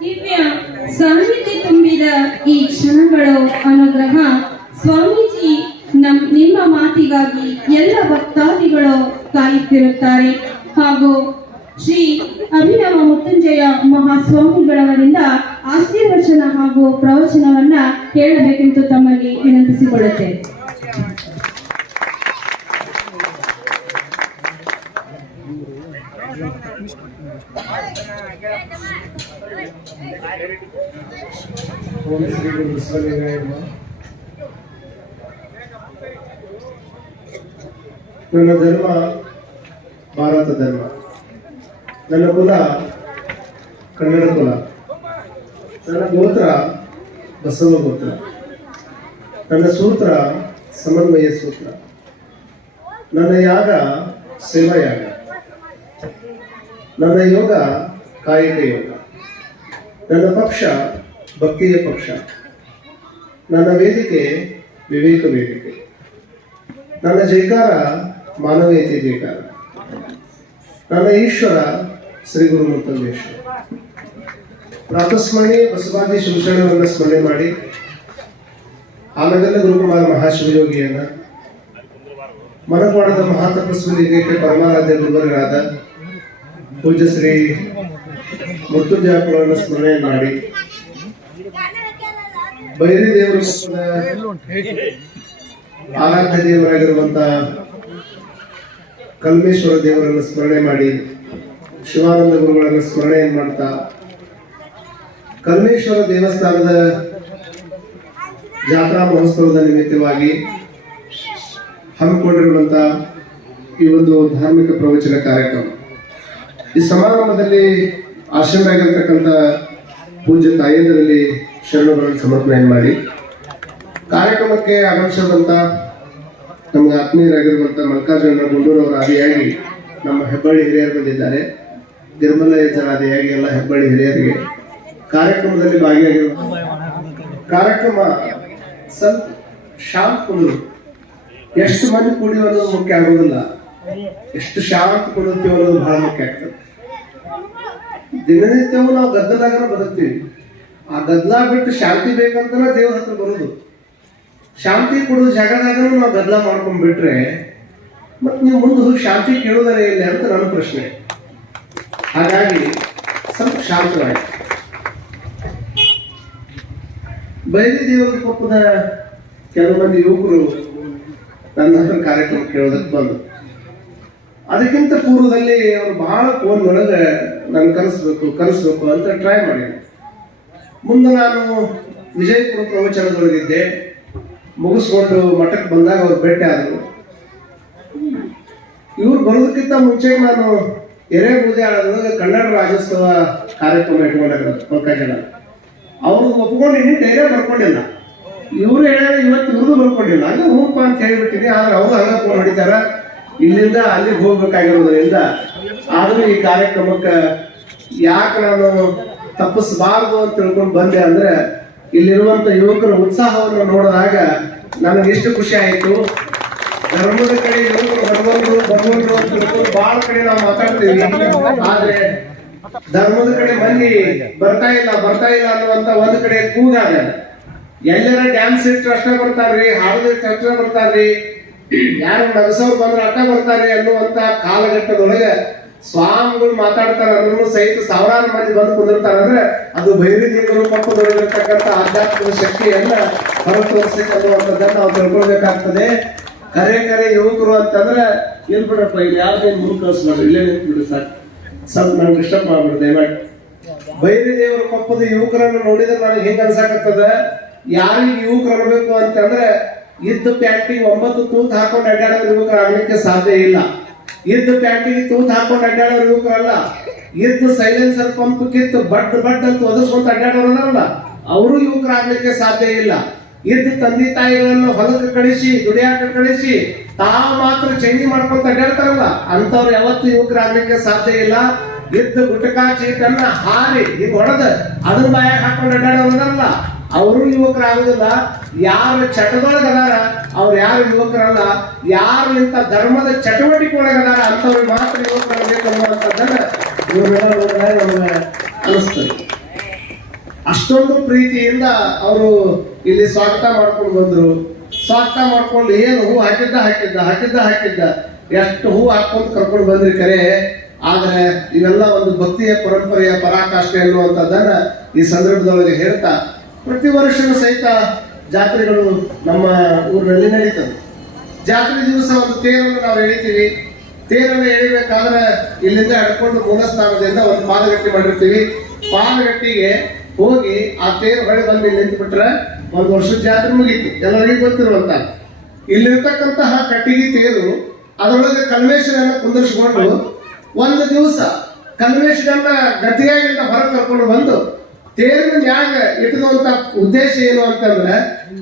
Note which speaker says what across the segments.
Speaker 1: ದಿವ್ಯ ಸಾನ್ನಿಧ್ಯ ತುಂಬಿದ ಈ ಕ್ಷಣಗಳು ಅನುಗ್ರಹ. ಸ್ವಾಮೀಜಿ, ನಮ್, ನಿಮ್ಮ ಮಾತಿಗಾಗಿ ಎಲ್ಲ ಭಕ್ತಾದಿಗಳು ಕಾಯುತ್ತಿರುತ್ತಾರೆ. ಹಾಗೂ ಶ್ರೀ ಅಭಿನವ ಮೃತ್ಯುಂಜಯ ಮಹಾಸ್ವಾಮಿಗಳವರಿಂದ ಆಶೀರ್ವಚನ ಹಾಗೂ ಪ್ರವಚನವನ್ನ ಹೇಳಬೇಕೆಂದು ತಮ್ಮಲ್ಲಿ ವಿನಂತಿಸಿಕೊಳ್ಳುತ್ತೇವೆ
Speaker 2: ನನ್ನ ಧರ್ಮ ಭಾರತ ಧರ್ಮ. ನನ್ನ ಕುಲ ಕನ್ನಡ ಕುಲ. ನನ್ನ ಗೋತ್ರ ಬಸವ ಗೋತ್ರ. ನನ್ನ ಸೂತ್ರ ಸಮನ್ವಯ ಸೂತ್ರ. ನನ್ನ ಯಾಗ ಸೇವಾ ಯಾಗ. ನನ್ನ ಯೋಗ, ಕಾಯಕ ಯೋಗ. ನನ್ನ ಪಕ್ಷ, ಭಕ್ತಿಯ ಪಕ್ಷ. ನನ್ನ ವೇದಿಕೆ, ವಿವೇಕ ವೇದಿಕೆ. ನನ್ನ ಜೈಕಾರ ಮಾನವೀಯತೆ ಜೈಕಾರ ನನ್ನ ಈಶ್ವರ, ಶ್ರೀ ಗುರು ಮುತ್ತಂಬೇಶ್ವರ ಪ್ರಾತಸ್ಮರಣೆ, ಬಸವಾದಿ ಶಿವಶರಣವನ್ನು ಸ್ಮರಣೆ ಮಾಡಿ. ಆಮೇಲೆ ಗುರುಕುಮಾರ ಮಹಾಶಿವಯೋಗಿಯನ್ನ. ಮನಪಾಡದ ಮಹಾತಪಸ್ವಿ ಪರಮಾರಾಧ್ಯ ಗುರುವರಾದ ಪೂಜ್ಯ ಶ್ರೀ ಮೃತ್ಯುಂಜಯಪುರವನ್ನು ಸ್ಮರಣೆ ಮಾಡಿ. ಬೈರಿ ದೇವರ ಆರಾಧ್ಯ ದೇವರಾಗಿರುವಂತಹ ಕಲ್ಮೇಶ್ವರ ದೇವರನ್ನು ಸ್ಮರಣೆ ಮಾಡಿ, ಶಿವಾನಂದ ಗುರುಗಳನ್ನು ಸ್ಮರಣೆ ಮಾಡ್ತಾ, ಕಲ್ಮೇಶ್ವರ ದೇವಸ್ಥಾನದ ಜಾತ್ರಾ ಮಹೋತ್ಸವದ ನಿಮಿತ್ತವಾಗಿ ಹಮ್ಮಿಕೊಂಡಿರುವಂತಹ ಈ ಒಂದು ಧಾರ್ಮಿಕ ಪ್ರವಚನ ಕಾರ್ಯಕ್ರಮ. ಈ ಸಮಾರಂಭದಲ್ಲಿ ಆಶ್ರಮ ಆಗಿರ್ತಕ್ಕಂಥ ಪೂಜ್ಯ ತಾಯಂದರಲ್ಲಿ ಶರಣಗಳನ್ನು ಸಮರ್ಪಣೆ ಮಾಡಿ. ಕಾರ್ಯಕ್ರಮಕ್ಕೆ ಆಗಮಿಸಿದಂಥ ನಮಗೆ ಆತ್ಮೀಯರಾಗಿರುವಂಥ ಮಲ್ಲಿಕಾರ್ಜುನ ಗುಂಡೂರು ಅವರ ಆದಿಯಾಗಿ ನಮ್ಮ ಹೆಬ್ಬಳ್ಳಿ ಹಿರಿಯರು ಬಂದಿದ್ದಾರೆ. ನಿರ್ಮಲ ಜನಾದಿಯಾಗಿ ಎಲ್ಲ ಹೆಬ್ಬಳ್ಳಿ ಹಿರಿಯರಿಗೆ ಕಾರ್ಯಕ್ರಮದಲ್ಲಿ ಭಾಗಿಯಾಗಿರುವ ಕಾರ್ಯಕ್ರಮ ಸ್ವಲ್ಪ ಶಾಂತ ಕುಡಿದು ಎಷ್ಟು ಮಂದಿ ಕುಡಿಯುವ ಅನ್ನೋದು ಮುಖ್ಯ ಆಗೋದಿಲ್ಲ. ಎಷ್ಟು ಶಾಂತ ಕೊಡುತ್ತೆ ಅನ್ನೋದು ಬಹಳ ಮುಖ್ಯ ಆಗ್ತದೆ. ದಿನನಿತ್ಯವೂ ನಾವು ಗದ್ದಲಾಗನ ಬದುಕ್ತೀವಿ. ಆ ಗದ್ದಲ ಬಿಟ್ಟು ಶಾಂತಿ ಬೇಕಂತನ ದೇವ್ರ ಹತ್ರ ಬರೋದು. ಶಾಂತಿ ಕೊಡೋ ಜಾಗದಾಗನೂ ನಾವು ಗದ್ದಲ ಮಾಡ್ಕೊಂಡ್ಬಿಟ್ರೆ ಮತ್ತೆ ನೀವು ಮುಂದೆ ಹೋಗಿ ಶಾಂತಿ ಕೇಳೋದರ ಇಲ್ಲ ಅಂತ ನನ್ನ ಪ್ರಶ್ನೆ. ಹಾಗಾಗಿ ಸ್ವಲ್ಪ ಶಾಂತವಾಯ್ತು ಬೈರಿ ದೇವರ ಕೊಪ್ಪದ ಕೆಲವು ಮಂದಿ ಯುವಕರು ನನ್ನ ಹತ್ರ ಕಾರ್ಯಕ್ರಮ ಕೇಳೋದಕ್ಕೆ ಬಂದು ಅದಕ್ಕಿಂತ ಪೂರ್ವದಲ್ಲಿ ಅವರು ಬಹಳ ಫೋನ್ ಒಳಗೆ ನಾನು ಕಲಿಸ್ಬೇಕು ಕಲಿಸ್ಬೇಕು ಅಂತ ಟ್ರೈ ಮಾಡಿ. ಮುಂದೆ ನಾನು ವಿಜಯಪುರ ಪ್ರವಚನದೊಳಗಿದ್ದೆ. ಮುಗಿಸ್ಕೊಂಡು ಮಠಕ್ಕೆ ಬಂದಾಗ ಅವ್ರು ಭೇಟಿ ಆದರು. ಇವ್ರು ಬರೋದಕ್ಕಿಂತ ಮುಂಚೆ ನಾನು ಎರೆಬೂದಿ ಆಡೋದ್ರಾಗ ಕನ್ನಡ ರಾಜ್ಯೋತ್ಸವ ಕಾರ್ಯಕ್ರಮ ಇಟ್ಕೊಂಡಾಗ ಪಂಕಜನ. ಅವ್ರು ಒಪ್ಕೊಂಡಿನಿ ಧೈರ್ಯ ಬರ್ಕೊಂಡಿಲ್ಲ ಇವ್ರು ಹೇಳ ಇವತ್ತು ಇವ್ರದ್ದು ಬರ್ಕೊಂಡಿಲ್ಲ. ಹಂಗ ಹೂಪ ಅಂತ ಹೇಳ್ಬಿಟ್ಟಿನಿ ಆದ್ರೆ ಅವರು ಹಂಗ ಫೋನ್ ಹೊಡಿತಾರ. ಇಲ್ಲಿಂದ ಅಲ್ಲಿಗೆ ಹೋಗ್ಬೇಕಾಗಿರೋದ್ರಿಂದ ಆದ್ರೂ ಈ ಕಾರ್ಯಕ್ರಮಕ್ಕೆ ಯಾಕೆ ನಾನು ತಪ್ಪಿಸಬಾರ್ದು ಅಂತ ತಿಳ್ಕೊಂಡು ಬಂದೆ ಅಂದ್ರೆ ಇಲ್ಲಿರುವಂತ ಯುವಕರ ಉತ್ಸಾಹವನ್ನು ನೋಡಿದಾಗ ನನಗೆ ಎಷ್ಟು ಖುಷಿ ಆಯಿತು. ಧರ್ಮದ ಕಡೆ ಯುವಕರು ಬಡವಂತರು ಬಡವಂತರು ಅಂತ ತಿಳ್ಕೊಂಡು ಬಹಳ ಕಡೆ ನಾವು ಮಾತಾಡ್ತೀವಿ. ಆದ್ರೆ ಧರ್ಮದ ಕಡೆ ಬನ್ನಿ ಬರ್ತಾ ಇಲ್ಲ ಬರ್ತಾ ಇಲ್ಲ ಅನ್ನುವಂತ ಒಂದ್ ಕಡೆ ಕೂಗಾಗ ಎಲ್ಲರ ಡ್ಯಾನ್ಸ್ ಇಟ್ಟು ಅಷ್ಟೇ ಬರ್ತಾರ್ರಿ ಹಾಡೋದು ಇಟ್ಟು ಅಷ್ಟೇ ಬರ್ತಾರ್ರಿ. ಯಾರು ನಗಸೋರು ಬಂದ್ರೆ ಅಡ್ಡ ಬರ್ತಾರೆ ಅನ್ನುವಂತ ಕಾಲಘಟ್ಟದೊಳಗೆ ಸ್ವಾಮಿಗಳು ಮಾತಾಡ್ತಾರೆ ಅಂದ್ರೂ ಸಹಿತ ಸಾವಿರಾರು ಮಂದಿ ಬಂದು ಕುಂದಿರ್ತಾರೆ. ಅಂದ್ರೆ ಅದು ಬೈರಿ ದೇವರು ಪಕ್ಕದೊಳಗಿರ್ತಕ್ಕಂಥ ಆಧ್ಯಾತ್ಮಿಕ ಶಕ್ತಿಯನ್ನ ಹೊರತೋರಿಸಕ್ಕೆ ಅನ್ನುವಂಥದ್ದನ್ನ ನಾವು ತಿಳ್ಕೊಳ್ಬೇಕಾಗ್ತದೆ. ಕರೆ ಕರೆ ಯುವಕರು ಅಂತಂದ್ರೆ ಏನ್ ಬಿಡಪ್ಪ, ಇಲ್ಲಿ ಯಾವ್ದೇನು ಮುಂದೆ ಕಳಿಸ್ಬಾರ್ದು ಇಲ್ಲೇ ನಿಂತ್ಬಿಡಿ ಸರ್ ಸ್ವಲ್ಪ ನಾನು ಡಿಸ್ಟರ್ಬ್ ಮಾಡ್ಬಿಡ್ರಿ ದಯಮಾಡಿ. ಬೈರಿ ದೇವರ ಕೊಪ್ಪದ ಯುವಕರನ್ನು ನೋಡಿದ್ರೆ ನನಗೆ ಹೆಂಗ ಅನ್ಸಾಕತ್ತದ? ಯಾರಿಗೆ ಯುವಕರು ಅನ್ಬೇಕು ಅಂತಂದ್ರೆ ಇದ್ದ ಪ್ಯಾಂಟಿಗೆ ಒಂಬತ್ತು ತೂತ್ ಹಾಕೊಂಡು ಅಡ್ಡಾಡೋ ಯುವಕರು ಆಗ್ಲಿಕ್ಕೆ ಸಾಧ್ಯ ಇಲ್ಲ. ಇದ್ದ ಪ್ಯಾಂಟಿಗೆ ತೂತ್ ಹಾಕೊಂಡು ಅಡ್ಡಾಡೋ ಯುವಕರಲ್ಲ ಇದ್ದ ಸೈಲೆನ್ಸರ್ ಪಂಪ್ ಕಿತ್ತು ಬಡ್ ಬಡ್ ಅಂತ ಒದರ್ಸ್ಕೊಂತ ಅಡ್ಡಾಡೋರಲ್ಲ ಅವರು ಯುವಕರಾಗ್ಲಿಕ್ಕೆ ಸಾಧ್ಯ ಇಲ್ಲ. ಇದ್ದ ತಂದೆ ತಾಯಿಗಳನ್ನ ಹೊಲಕ್ಕೆ ಕಳಿಸಿ ದುಡಿಯಾಕ ಕಳಿಸಿ ತಾ ಮಾತ್ರ ಚೇಂಜ್ ಮಾಡ್ಕೊಂತ ಅಡ್ಡಾಡ್ತಾರಲ್ಲ ಅಂತವ್ರು ಯಾವತ್ತು ಯುವಕರಾಗ್ಲಿಕ್ಕೆ ಸಾಧ್ಯ ಇಲ್ಲ. ಇದ್ದ ಗುಟಕಾ ಚೀಟನ್ನ ಹಾರಿ, ಈಗ ಹೊಡೆದ ಅದ್ರ ಬಾಯಾಗ ಹಾಕೊಂಡು ಅಡ್ಡಾಡೋರಲ್ಲ ಅವರು ಯುವಕರಾಗುದಿಲ್ಲ ಯಾರು ಚಟದೊಳಗೆ ಅದಾರ ಅವ್ರು ಯಾರು ಯುವಕರಲ್ಲ, ಯಾರು ಇಂಥ ಧರ್ಮದ ಚಟುವಟಿಕೆ ಒಳಗದಾರ ಅಂಥವ್ರಿಗೆ ಮಾತ್ರ ಯುವಕರಾಗಬೇಕು ಅನಿಸ್ತದೆ. ಅಷ್ಟೊಂದು ಪ್ರೀತಿಯಿಂದ ಅವರು ಇಲ್ಲಿ ಸ್ವಾಗತ ಮಾಡ್ಕೊಂಡು ಬಂದರು. ಸ್ವಾಗತ ಮಾಡ್ಕೊಂಡು ಏನು ಹೂ ಹಾಕಿದ್ದ ಹಾಕಿದ್ದ ಹಾಕಿದ್ದ ಹಾಕಿದ್ದ. ಎಷ್ಟು ಹೂ ಹಾಕೊಂಡು ಕರ್ಕೊಂಡು ಬಂದ್ರಿ ಕರೆ. ಆದ್ರೆ ಇವೆಲ್ಲ ಒಂದು ಭಕ್ತಿಯ ಪರಂಪರೆಯ ಪರಾಕಾಷ್ಠೆ ಎನ್ನುವಂಥದ್ದನ್ನು ಈ ಸಂದರ್ಭದೊಳಗೆ ಹೇಳ್ತಾ ಪ್ರತಿ ವರ್ಷವೂ ಸಹಿತ ಜಾತ್ರೆಗಳು ನಮ್ಮ ಊರಿನಲ್ಲಿ ನಡೀತದೆ ಜಾತ್ರೆ ದಿವಸ ಒಂದು ತೇರನ್ನು ನಾವು ಎಳಿತೀವಿ. ತೇರನ್ನು ಎಳಿಬೇಕಾದ್ರೆ ಇಲ್ಲಿಂದ ಹಿಡ್ಕೊಂಡು ಮೂಲಸ್ಥಾನದಿಂದ ಒಂದು ಪಾದಗಟ್ಟಿ ಮಾಡಿರ್ತೀವಿ. ಪಾದಗಟ್ಟಿಗೆ ಹೋಗಿ ಆ ತೇರು ಹೊಳೆ ಬಂದು ಇಲ್ಲಿ ನಿಂತು ಬಿಟ್ರೆ ಒಂದು ವರ್ಷದ ಜಾತ್ರೆ ಮುಗೀತು. ಎಲ್ಲರಿಗೂ ಗೊತ್ತಿರುವಂತ. ಇಲ್ಲಿರ್ತಕ್ಕಂತಹ ಕಟ್ಟಿಗೆ ತೇರು ಅದರೊಳಗೆ ಕಲ್ಮೇಶ್ವರನ್ನ ಕುಂದರ್ಸ್ಕೊಂಡು ಒಂದು ದಿವಸ ಕಲ್ಮೇಶ್ವರನ್ನ ಗತಿಯಾಗಿಂದ ಹೊರಗೆ ಕರ್ಕೊಂಡು ಬಂದು ತೇರಿನ ಮ್ಯಾಗ ಇಟ್ಕೊಂತ ಉದ್ದೇಶ ಏನು ಅಂತಂದ್ರೆ,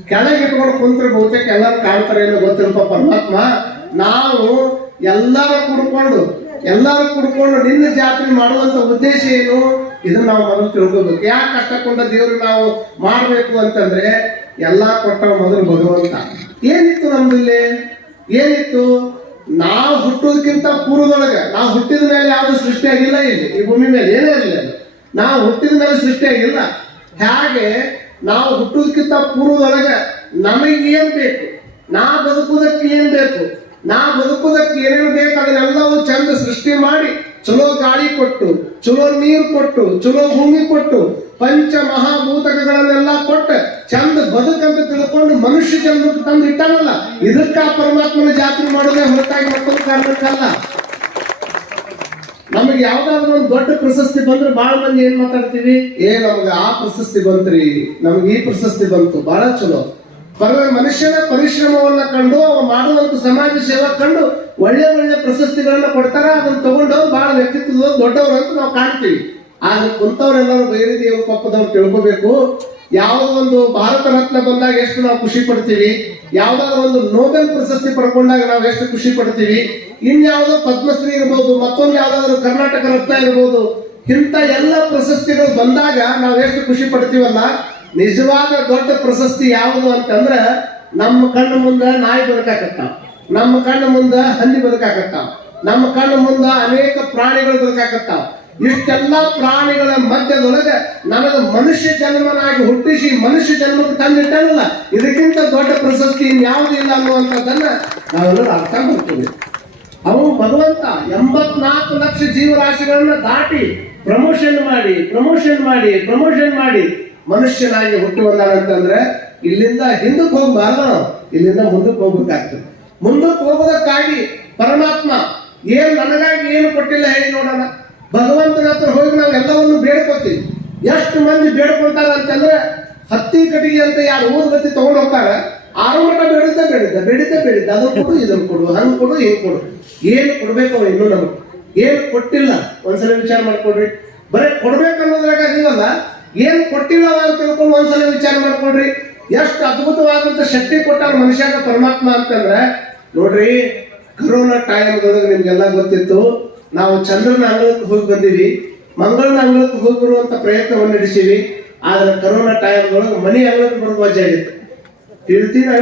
Speaker 2: ಕೆಳಗೆ ಇಟ್ಕೊಂಡು ಕುಂತ್ರೆ ಬಹುತೇಕ ಎಲ್ಲರೂ ಕಾಣ್ತಾರೆ ಏನೋ ಗೊತ್ತಿರಪ್ಪ ಪರಮಾತ್ಮ. ನಾವು ಎಲ್ಲರೂ ಕುಡ್ಕೊಂಡು, ಎಲ್ಲಾರು ಕುಡ್ಕೊಂಡು ನಿನ್ನ ಜಾತ್ರೆ ಮಾಡುವಂತ ಉದ್ದೇಶ ಏನು? ಇದನ್ನ ನಾವು ಮೊದಲು ತಿಳ್ಕೊಬೇಕು. ಯಾಕೆ ಕಷ್ಟಕೊಂಡ ದೇವ್ರಿಗೆ ನಾವು ಮಾಡಬೇಕು ಅಂತಂದ್ರೆ, ಎಲ್ಲಾ ಕೊಟ್ಟ ಮೊದಲು ಭಗವಂತ. ಏನಿತ್ತು ನಮ್ದಿಲ್ಲಿ? ಏನಿತ್ತು? ನಾವು ಹುಟ್ಟೋದಕ್ಕಿಂತ ಪೂರ್ವದೊಳಗೆ, ನಾವು ಹುಟ್ಟಿದ ಮೇಲೆ ಯಾವುದು ಸೃಷ್ಟಿ ಆಗಿಲ್ಲ ಇಲ್ಲಿ. ಈ ಭೂಮಿ ಮೇಲೆ ಏನೇ ಇರಲಿಲ್ಲ ನಾವು ಹುಟ್ಟಿದ ಮೇಲೆ ಸೃಷ್ಟಿ ಆಗಿಲ್ಲ. ಹೇಗೆ? ನಾವು ಹುಟ್ಟುವುದಕ್ಕಿಂತ ಪೂರ್ವದೊಳಗೆ ನಮಗೆ ಏನ್ ಬೇಕು? ನಾ ಬದುಕುವುದಕ್ಕೆ ಏನ್ ಬೇಕು? ನಾ ಬದುಕುವುದಕ್ಕೆ ಏನೇನು ಬೇಕು? ಅದನ್ನೆಲ್ಲವೂ ಚಂದ ಸೃಷ್ಟಿ ಮಾಡಿ ಚಲೋ ಗಾಳಿ ಕೊಟ್ಟು, ಚಲೋ ನೀರು ಕೊಟ್ಟು, ಚಲೋ ಭೂಮಿ ಕೊಟ್ಟು, ಪಂಚ ಮಹಾಭೂತಕಗಳನ್ನೆಲ್ಲ ಕೊಟ್ಟು ಚಂದ ಬದುಕಂತ ತಿಳ್ಕೊಂಡು ಮನುಷ್ಯ ಜನ್ಮಕ್ಕೆ ತಂದು ಇಟ್ಟಾನಲ್ಲ, ಇದಕ್ಕ ಪರಮಾತ್ಮನ ಜಾತ್ರೆ ಮಾಡೋದೇ ಹೊರತಾಗಿ ಮತ್ತೊಂದು ಕಾರಣಕ್ಕಲ್ಲ. ನಮಗೆ ಯಾವ್ದಾದ್ರು ಒಂದು ದೊಡ್ಡ ಪ್ರಶಸ್ತಿ ಬಂದ್ರೆ ಬಹಳ ಮಂದಿ ಏನ್ ಮಾತಾಡ್ತೀವಿ? ಏ, ನಮಗೆ ಆ ಪ್ರಶಸ್ತಿ ಬಂತ್ರಿ. ನಮ್ಗೆ ಈ ಪ್ರಶಸ್ತಿ ಬಂತು. ಬಹಳ ಚಲೋ. ಪರ ಮನುಷ್ಯನ ಪರಿಶ್ರಮವನ್ನ ಕಂಡು, ಅವ ಮಾಡುವಂತ ಸಮಾಜ ಸೇವೆ ಕಂಡು ಒಳ್ಳೆ ಒಳ್ಳೆ ಪ್ರಶಸ್ತಿಗಳನ್ನ ಕೊಡ್ತಾರ. ಅದನ್ನ ತಗೊಂಡು ಬಹಳ ವ್ಯಕ್ತಿತ್ವದ ದೊಡ್ಡವರು ಅಂತ ನಾವು ಕಾಣ್ತೀವಿ. ಆದ್ರೆ ಕುಂತವ್ರೆಲ್ಲರೂ ಬೈರಿ ದೇವ್ರ ಪಕ್ಕದವ್ರು ತಿಳ್ಕೊಬೇಕು. ಯಾವುದೋ ಒಂದು ಭಾರತ ರತ್ನ ಬಂದಾಗ ಎಷ್ಟು ನಾವು ಖುಷಿ ಪಡ್ತೀವಿ? ಯಾವ್ದಾದ್ರು ಒಂದು ನೋಬೆಲ್ ಪ್ರಶಸ್ತಿ ಪಡ್ಕೊಂಡಾಗ ನಾವು ಎಷ್ಟು ಖುಷಿ ಪಡ್ತೀವಿ? ಇನ್ಯಾವುದೋ ಪದ್ಮಶ್ರೀ ಇರ್ಬೋದು, ಮತ್ತೊಂದು ಯಾವ್ದಾದ್ರು ಕರ್ನಾಟಕ ರತ್ನ ಇರ್ಬೋದು, ಇಂಥ ಎಲ್ಲ ಪ್ರಶಸ್ತಿಗಳು ಬಂದಾಗ ನಾವು ಎಷ್ಟು ಖುಷಿ ಪಡ್ತೀವಲ್ಲ? ನಿಜವಾದ ದೊಡ್ಡ ಪ್ರಶಸ್ತಿ ಯಾವುದು ಅಂತಂದ್ರೆ ನಮ್ಮ ಕಣ್ಣು ಮುಂದೆ ನಾಯಿ ಬದುಕಾಕತ್ತಾವ ನಮ್ಮ ಕಣ್ಣು ಮುಂದೆ ಹಂದಿ ಬದುಕಾಕತ್ತಾವ ನಮ್ಮ ಕಣ್ಣು ಮುಂದೆ ಅನೇಕ ಪ್ರಾಣಿಗಳು ಬದುಕಾಕತ್ತಾವ ಇಷ್ಟೆಲ್ಲ ಪ್ರಾಣಿಗಳ ಮಧ್ಯದೊಳಗೆ ನನಗೆ ಮನುಷ್ಯ ಜನ್ಮನಾಗಿ ಹುಟ್ಟಿಸಿ ಮನುಷ್ಯ ಜನ್ಮಕ್ಕೆ ತಂದಿಟ್ಟಲ್ಲ ಇದಕ್ಕಿಂತ ದೊಡ್ಡ ಪ್ರಶಸ್ತಿ ಇನ್ಯಾವುದೂ ಇಲ್ಲ ಅನ್ನುವಂಥದ್ದನ್ನ ನಾವೆಲ್ಲರೂ ಅರ್ಥ ಮಾಡ್ತೀವಿ. ಅವನು ಭಗವಂತ ಎಂಬತ್ನಾಲ್ಕು ಲಕ್ಷ ಜೀವರಾಶಿಗಳನ್ನ ದಾಟಿ ಪ್ರಮೋಷನ್ ಮಾಡಿ ಪ್ರಮೋಷನ್ ಮಾಡಿ ಪ್ರಮೋಷನ್ ಮಾಡಿ ಮನುಷ್ಯನಾಗಿ ಹುಟ್ಟು ಬಂದಾನಂತಂದ್ರೆ ಇಲ್ಲಿಂದ ಹಿಂದಕ್ಕೆ ಹೋಗ್ಬಾರ್ದು ಇಲ್ಲಿಂದ ಮುಂದಕ್ಕೆ ಹೋಗ್ಬೇಕಾಗ್ತದೆ. ಮುಂದಕ್ಕೆ ಹೋಗೋದಕ್ಕಾಗಿ ಪರಮಾತ್ಮ ಏನ್ ನನಗಾಗಿ ಏನು ಕೊಟ್ಟಿಲ್ಲ ಹೇಳಿ ನೋಡೋಣ. ಭಗವಂತನ ಹತ್ರ ಹೋಗಿ ನಾವು ಎಲ್ಲವನ್ನು ಬೇಡ್ಕೊತೀವಿ. ಎಷ್ಟು ಮಂದಿ ಬೇಡ್ಕೊಳ್ತಾರ ಅಂತಂದ್ರೆ ಹತ್ತಿ ಕಟ್ಟಿಗೆ ಅಂತ ಯಾರು ಊರು ಬತ್ತಿ ತಗೊಂಡು ಹೋಗ್ತಾರೆ ಆರು ಮಟ್ಟ ಬೇಡಿದ್ದ ಬೇಡಿದ್ದ ಬೇಡಿದ್ದ ಬೇಡಿದ್ದ. ಅದನ್ನು ಕೊಡು, ಇದನ್ನು ಕೊಡು, ಹಂಗ್ ಕೊಡು, ಹಿಂಗ್ ಕೊಡು. ಏನು ಕೊಡ್ಬೇಕು ಇನ್ನೂ ನಮಗೆ? ಏನು ಕೊಟ್ಟಿಲ್ಲ? ಒಂದ್ಸಲ ವಿಚಾರ ಮಾಡ್ಕೊಡ್ರಿ ಬರೀ ಕೊಡ್ಬೇಕು ಅನ್ನೋದ್ರಾಗ ನೀವಲ್ಲ ಏನ್ ಕೊಟ್ಟಿಲ್ಲ ಅಂತ ತಿಳ್ಕೊಂಡು ಒಂದ್ಸಲ ವಿಚಾರ ಮಾಡ್ಕೊಡ್ರಿ ಎಷ್ಟು ಅದ್ಭುತವಾದಂತ ಶಕ್ತಿ ಕೊಟ್ಟ ಮನುಷ್ಯನ ಪರಮಾತ್ಮ ಅಂತಂದ್ರೆ, ನೋಡ್ರಿ, ಕರೋನಾ ಟೈಮ್ದೊಳಗೆ ನಿಮ್ಗೆಲ್ಲ ಗೊತ್ತಿತ್ತು ನಾವು ಚಂದ್ರನ ಅಂಗಳಕ್ಕೆ ಹೋಗಿ ಬಂದೀವಿ, ಮಂಗಳನ ಅಂಗಳಕ್ಕೆ ಹೋಗಿ ಬರುವಂತ ಪ್ರಯತ್ನವನ್ನು ನಡೆಸಿವಿ. ಆದ್ರೆ ಕರೋನಾ ಟೈಮ್ದೊಳಗೆ ಮನೆ ಅಂಗಳಕ್ಕೆ ಬರೋದು ವಜೆ ಆಗಿತ್ತು. ಮನೆ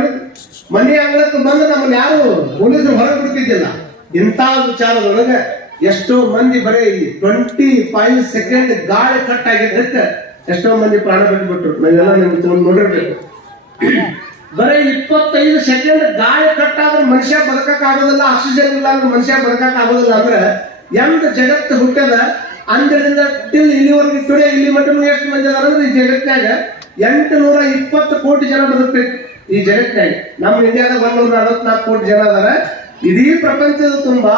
Speaker 2: ಮನಿ ಅಂಗಳಕ್ಕೆ ಬಂದು ನಮ್ಮನ್ನ ಯಾರು ಪೊಲೀಸರು ಹೊರಗೆ ಬಿಡ್ತಿದ್ದಿಲ್ಲ. ಇಂಥ ವಿಚಾರದೊಳಗೆ ಎಷ್ಟೋ ಮಂದಿ ಬರೀ ಟ್ವೆಂಟಿ ಫೈವ್ ಸೆಕೆಂಡ್ ಗಾಳಿ ಕಟ್ ಆಗಿದ್ದಕ್ಕೆ ಎಷ್ಟೋ ಮಂದಿ ಪ್ರಾಣ ಬಿಟ್ಬಿಟ್ರು. ನಾವೆಲ್ಲ ನಿಮ್ಗೆ ತಗೊಂಡು ನೋಡಿರ್ಬೇಕು. ಬರೀ ಇಪ್ಪತ್ತೈದು ಸೆಕೆಂಡ್ ಗಾಳಿ ಕಟ್ ಆದ್ರೆ ಮನುಷ್ಯ ಬದುಕಕ್ ಆಗೋದಿಲ್ಲ ಆಕ್ಸಿಜನ್ ಇಲ್ಲ ಅಂದ್ರೆ ಮನುಷ್ಯ ಬದುಕಕ್ ಆಗೋದಿಲ್ಲ ಅಂದ್ರೆ ಎಂತ ಜಗತ್ತು ಹುಟ್ಟದ? ಅಂದ್ರಿಂದ ಟಿಲ್ ಇಲ್ಲಿವರೆಗೆ ಟುಡೇ ಇಲ್ಲಿ ಮಟ್ಟನು ಎಷ್ಟು ಮಂದಿ ಅದಾರ ಅಂದ್ರೆ ಈ ಜಗತ್ತಿನಾಗ ಎಂಟು ನೂರ ಇಪ್ಪತ್ತು ಕೋಟಿ ಜನ ಬರುತ್ತೆ ಈ ಜಗತ್ತಿನಾಗ. ನಮ್ಮ ಇಂಡಿಯಾದಾಗ ಒಂದೂರ ನಲವತ್ನಾಲ್ಕು ಕೋಟಿ ಜನ ಅದಾರ. ಇಡೀ ಪ್ರಪಂಚದ ತುಂಬಾ,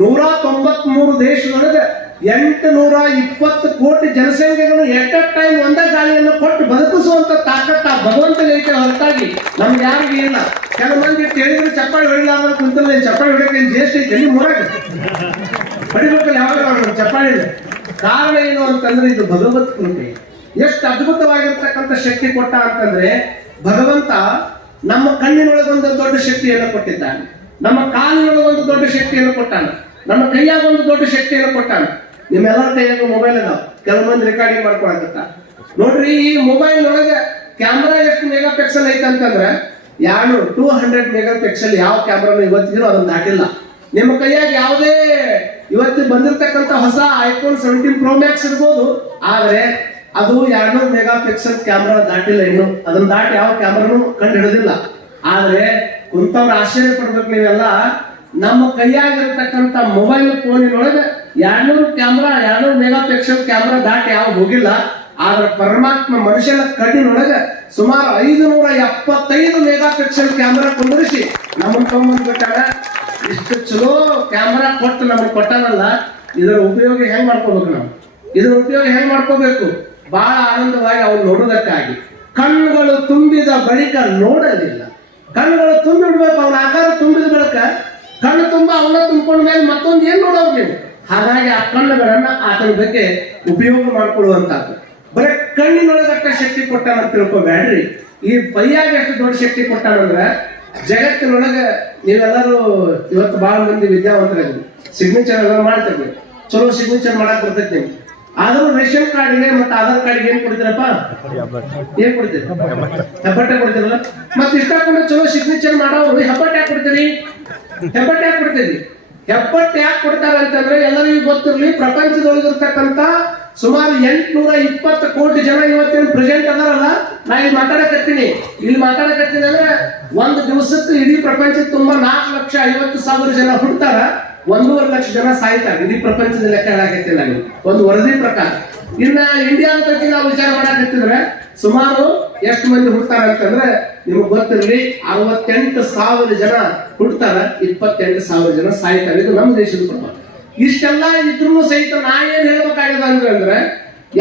Speaker 2: ನೂರ ತೊಂಬತ್ ಮೂರು ದೇಶದೊಳಗೆ ಎಂಟು ನೂರ ಇಪ್ಪತ್ತು ಕೋಟಿ ಜನಸಂಖ್ಯೆಗಳು ಎಟ್ ಅಟ್ ಟೈಮ್ ಒಂದೇ ಗಾಳಿಯನ್ನು ಕೊಟ್ಟು ಬದುಕಿಸುವಂತ ತಾಕತ್ತ ಭಗವಂತನೈತೆ ಹೊರತಾಗಿ ನಮ್ಗೆ ಯಾರಿಗೂ ಇಲ್ಲ. ಕೆಲವು ಮಂದಿ ಕೇಳಿದ್ರೆ, ಚಪ್ಪಾಳಿ ಹೊಡಿಲಾರ ಕುಂತಲ್ಲ ಚಪ್ಪಾಳಿ ಹೊಡಿಯಕ್ಕೆ ಜಿ ಎಸ್ ಟಿ ಮೂರಾಗ? ಹೊಡಿಬೇಕಲ್ಲ ಯಾವಾಗ ಚಪ್ಪಾಳಿ ಕಾರಣ ಏನು ಅಂತಂದ್ರೆ ಇದು ಭಗವತ್ ಕೃಪೆ. ಎಷ್ಟು ಅದ್ಭುತವಾಗಿರ್ತಕ್ಕಂಥ ಶಕ್ತಿ ಕೊಟ್ಟ ಅಂತಂದ್ರೆ, ಭಗವಂತ ನಮ್ಮ ಕಣ್ಣಿನೊಳಗೆ ಒಂದು ದೊಡ್ಡ ಶಕ್ತಿಯನ್ನು ಕೊಟ್ಟಿದ್ದಾನೆ. ನಮ್ಮ ಕಾಲಿನೊಳಗೆ ಒಂದು ದೊಡ್ಡ ಶಕ್ತಿಯನ್ನು ಕೊಟ್ಟಾನ. ನಮ್ಮ ಕೈಯಾಗ ಒಂದು ದೊಡ್ಡ ಶಕ್ತಿಯನ್ನು ಕೊಟ್ಟಾನ. ನಿಮ್ಮೆಲ್ಲರ ಕೈಯಾಗ ಮೊಬೈಲ್ ಅದಾವ. ಕೆಲವು ರೆಕಾರ್ಡಿಂಗ್ ಮಾಡ್ಕೊಳಕತ್ತ. ನೋಡ್ರಿ, ಈ ಮೊಬೈಲ್ ಒಳಗೆ ಕ್ಯಾಮ್ರಾ ಎಷ್ಟು ಮೆಗಾ ಪಿಕ್ಸೆಲ್ ಐತೆ ಅಂತಂದ್ರೆ, ಎರಡು ಟೂ ಹಂಡ್ರೆಡ್ ಮೆಗಾ ಪಿಕ್ಸೆಲ್ ಯಾವ ಕ್ಯಾಮ್ರಾನು ಇವತ್ತಿಗೂ ಅದನ್ನ ದಾಟಿಲ್ಲ ನಿಮ್ಮ ಕೈಯಾಗ ಯಾವುದೇ ಇವತ್ತು ಬಂದಿರತಕ್ಕಂತ ಹೊಸ ಐಫೋನ್ ಸೆವೆಂಟೀನ್ ಪ್ರೋ ಮ್ಯಾಕ್ಸ್ ಇರ್ಬೋದು. ಆದ್ರೆ ಅದು ಎರಡ್ನೂರು ಮೆಗಾ ಪಿಕ್ಸೆಲ್ ಕ್ಯಾಮ್ರಾ ದಾಟಿಲ್ಲ ಇನ್ನು. ಅದನ್ನ ದಾಟಿ ಯಾವ ಕ್ಯಾಮ್ರಾನು ಕಂಡು ಹಿಡಿದಿಲ್ಲ ಆದ್ರೆ ಕುಂತವ್ರ ಆಶ್ಚರ್ಯ ಪಡ್ಬೇಕು ನೀವೆಲ್ಲ. ನಮ್ಮ ಕೈಯಾಗಿರ್ತಕ್ಕಂಥ ಮೊಬೈಲ್ ಫೋನಿನೊಳಗೆ ಎರಡ್ನೂರು ಕ್ಯಾಮ್ರಾ ಎರಡ್ನೂರು ಮೆಗಾ ಪಿಕ್ಸೆಲ್ ಕ್ಯಾಮ್ರಾ ದಾಟಿ ಯಾವ ಹೋಗಿಲ್ಲ. ಆದ್ರೆ ಪರಮಾತ್ಮ ಮನುಷ್ಯನ ಕಣ್ಣಿನೊಳಗೆ ಸುಮಾರು ಐದು ನೂರ ಎಪ್ಪತ್ತೈದು ಮೆಗಾ ಪಿಕ್ಸೆಲ್ ಕ್ಯಾಮ್ರಾ ಕುಂದಿರಿಸಿ ನಮ್ಮನ್ನ ತಗೊಂಡ್ಬಿಟ್ಟಾರ ಇಷ್ಟು ಚಲೋ ಕ್ಯಾಮ್ರಾ ಕೊಟ್ಟು ನಮಗೆ ಕೊಟ್ಟಾನಲ್ಲ, ಇದರ ಉಪಯೋಗ ಹೆಂಗ್ ಮಾಡ್ಕೋಬೇಕು ನಾವು? ಇದರ ಉಪಯೋಗ ಹೆಂಗ್ ಮಾಡ್ಕೋಬೇಕು? ಬಹಳ ಆನಂದವಾಗಿ ಅವ್ರು ನೋಡೋದಕ್ಕಾಗಿ. ಕಣ್ಣುಗಳು ತುಂಬಿದ ಬಳಿಕ ನೋಡಲಿಲ್ಲ ಕಣ್ಣುಗಳು ತುಂಬಿಡ್ಬೇಕು, ಅವನ ಆಕಾರ ತುಂಬಿದ ಬಳಿಕ ಕಣ್ಣು ತುಂಬ ಅವನ್ನ ತುಂಬಿಕೊಂಡ ಮೇಲೆ ಮತ್ತೊಂದು ಏನ್ ನೋಡೋರು ನೀವು ಹಾಗಾಗಿ ಆ ಕಣ್ಣುಗಳನ್ನ ಆತನ ಬಗ್ಗೆ ಉಪಯೋಗ ಮಾಡ್ಕೊಳ್ಳುವಂತದ್ದು ಬರೀ ಕಣ್ಣಿನೊಳಗಟ್ಟ ಶಕ್ತಿ ಕೊಟ್ಟಾನಂತ ತಿಳ್ಕೊಬೇಡ್ರಿ. ಈ ಪೈಯಾಗ ಎಷ್ಟು ದೊಡ್ಡ ಶಕ್ತಿ ಕೊಟ್ಟಾನಂದ್ರ ಜಗತ್ತಿನೊಳಗೆ ನೀವೆಲ್ಲರೂ ಇವತ್ತು ಬಹಳ ಮಂದಿ ವಿದ್ಯಾವಂತರಾಗಿ ಸಿಗ್ನೇಚರ್ ಎಲ್ಲ ಮಾಡ್ತೀರಿ ಚಲೋ ಸಿಗ್ನೇಚರ್ ಮಾಡಕ್ ಬರ್ತೈತಿ ಆದ್ರೂ ರೇಷನ್ ಕಾರ್ಡ್ಗೆ ಮತ್ತೆ ಆಧಾರ್ ಕಾರ್ಡ್ಗೆ ಏನ್ ಕೊಡ್ತೀರಪ್ಪ? ಏನ್ ಕೊಡ್ತೀರಿ? ಹೆಬ್ಬಟ್ಟೆ ಕೊಡ್ತೀರಲ್ಲ? ಮತ್ತೆ ಇಷ್ಟಪಟ್ಟು ಚಲೋ ಸಿಗ್ನೇಚರ್ ಮಾಡೋರು ಹೆಬ್ಬಟ್ಟೆ ಯಾಕೆ ಕೊಡ್ತೀರಿ? ಹೆಬ್ಬಟ್ಟೆ ಯಾಕೆ ಕೊಡ್ತೀರಿ? ಹೆಬ್ಬಟ್ಟೆ ಯಾಕೆ ಕೊಡ್ತಾರೆ ಅಂತಂದ್ರೆ ಎಲ್ಲರಿಗೂ ಗೊತ್ತಿರ್ಲಿ, ಪ್ರಪಂಚದೊಳಗಿರ್ತಕ್ಕಂಥ ಸುಮಾರು ಎಂಟ್ನೂರ ಇಪ್ಪತ್ತು ಕೋಟಿ ಜನ ಇವತ್ತೇನು ಪ್ರೆಸೆಂಟ್ ಅದಾರಲ್ಲ ನಾ ಇಲ್ಲಿ ಮಾತಾಡಕತ್ತೀನಿ. ಇಲ್ಲಿ ಮಾತಾಡಕತ್ತೀನಿ ಅಂದ್ರೆ ಒಂದು ದಿವಸಕ್ಕೆ ಇಡೀ ಪ್ರಪಂಚದ ತುಂಬಾ ನಾಲ್ಕು ಲಕ್ಷ ಐವತ್ತು ಸಾವಿರ ಜನ ಹುಡ್ತಾರ, ಒಂದೂವರೆ ಲಕ್ಷ ಜನ ಸಾಯ್ತಾರೆ. ಇಡೀ ಪ್ರಪಂಚದ ಲೆಕ್ಕ ಹೇಳಕತ್ತೀನಿ ನಾನು ಒಂದು ವರದಿ ಪ್ರಕಾರ. ಇನ್ನ ಇಂಡಿಯಾ ಬಗ್ಗೆ ನಾವು ವಿಚಾರ ಮಾಡಕತ್ತಿದ್ರೆ ಸುಮಾರು ಎಷ್ಟು ಮಂದಿ ಹುಡ್ತಾರ ಅಂತಂದ್ರೆ ನಿಮಗೆ ಗೊತ್ತಿರಲಿ, ಅರವತ್ತೆಂಟು ಸಾವಿರ ಜನ ಹುಡ್ತಾರ, ಇಪ್ಪತ್ತೆಂಟು ಸಾವಿರ ಜನ ಸಾಯ್ತಾರೆ. ಇದು ನಮ್ಮ ದೇಶದ ಪ್ರಮಾಣ. ಇಷ್ಟೆಲ್ಲ ಇದ್ರೂ ಸಹಿತ ನಾ ಏನ್ ಹೇಳ್ಬೇಕಾಗ್ಯದ ಅಂದ್ರೆ,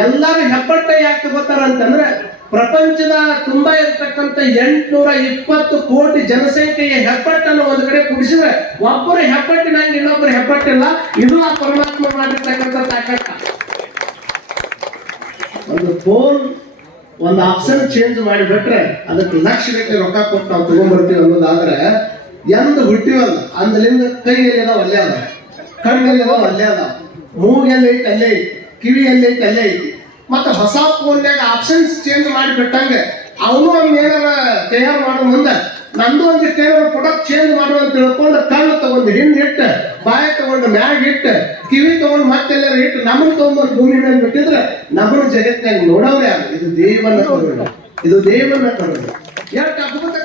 Speaker 2: ಎಲ್ಲಾರು ಹೆಬ್ಬಟ್ಟ ಯಾಕೆ ತಗೋತಾರ ಅಂತಂದ್ರೆ ಪ್ರಪಂಚದ ತುಂಬಾ ಇರತಕ್ಕಂಥ ಎಂಟುನೂರ ಇಪ್ಪತ್ತು ಕೋಟಿ ಜನಸಂಖ್ಯೆಯ ಹೆಬ್ಬಟ್ಟನ್ನು ಒಂದು ಕಡೆ ಕುಡಿಸಿದ್ರೆ ಒಬ್ಬರ ಹೆಬ್ಬಟ್ಟಿನಂಗೆ ಇನ್ನೊಬ್ಬರು ಹೆಬ್ಬಟ್ಟಿಲ್ಲ, ಇದು ಆ ಪರಮಾತ್ಮ ಮಾಡಿರ್ತಕ್ಕಂಥ ತಾಕತ್ತ ಒಂದು ಫೋನ್ ಒಂದು ಆಪ್ಷನ್ ಚೇಂಜ್ ಮಾಡಿಬಿಟ್ರೆ ಅದಕ್ಕೆ ಲಕ್ಷ ಗಟ್ಟಲೆ ರೊಕ್ಕ ಕೊಟ್ಟು ನಾವು ತಗೊಂಡ್ಬರ್ತೀವಿ ಅನ್ನೋದಾದ್ರೆ, ಎಂದ ಹುಟ್ಟಿವಲ್ಲ ಅಂದ್ರಿಂದ ಕೈಯಲ್ಲಿ ಅದಾವ, ಅಲ್ಲೇ ಅದ ಕಣ್ಣಲ್ಲಿ ಅದಾವ, ಅಲ್ಲೇ ಮೂಗೆಲ್ಲಿ ಐತಿ ಐತಿ. ಕಿವಿಯಲ್ಲಿ ಐತಿ. ಮತ್ತೆ ಹೊಸ ಫೋನ್ಯಾಗ ಆಪ್ಷನ್ಸ್ ಚೇಂಜ್ ಮಾಡಿಬಿಟ್ಟಂಗೆ ಅವನು ಒಂದು ಏನಾರ ತಯಾರು ಮಾಡೋ ಮುಂದೆ ನಂದು ಒಂದು ಏನಾರ ಪ್ರೊಡಕ್ಟ್ ಚೇಂಜ್ ಮಾಡುವ ಅಂತ ತಿಳ್ಕೊಂಡು ಕಣ್ಣು ತಗೊಂಡು ಹಿಂದೆ ಇಟ್ಟು ಬಾಯ ತಗೊಂಡು ಮ್ಯಾಗ ಇಟ್ಟು ಕಿವಿ ತಗೊಂಡು ಮತ್ತೆಲ್ಲರೂ ಇಟ್ಟು ನಮ್ಮನ್ನ ತಗೊಂಡ್ಬಂದು ಭೂಮಿ ಮೇಲೆ ಬಿಟ್ಟಿದ್ರೆ ನಮ್ಮನ್ನು ಜಗತ್ತಿನಾಗ ನೋಡೋರೇ ಇದು ದೇವನ ಇದು ದೇವನ ಕರುಣೆ ಎರಡು ಅದ್ಭುತ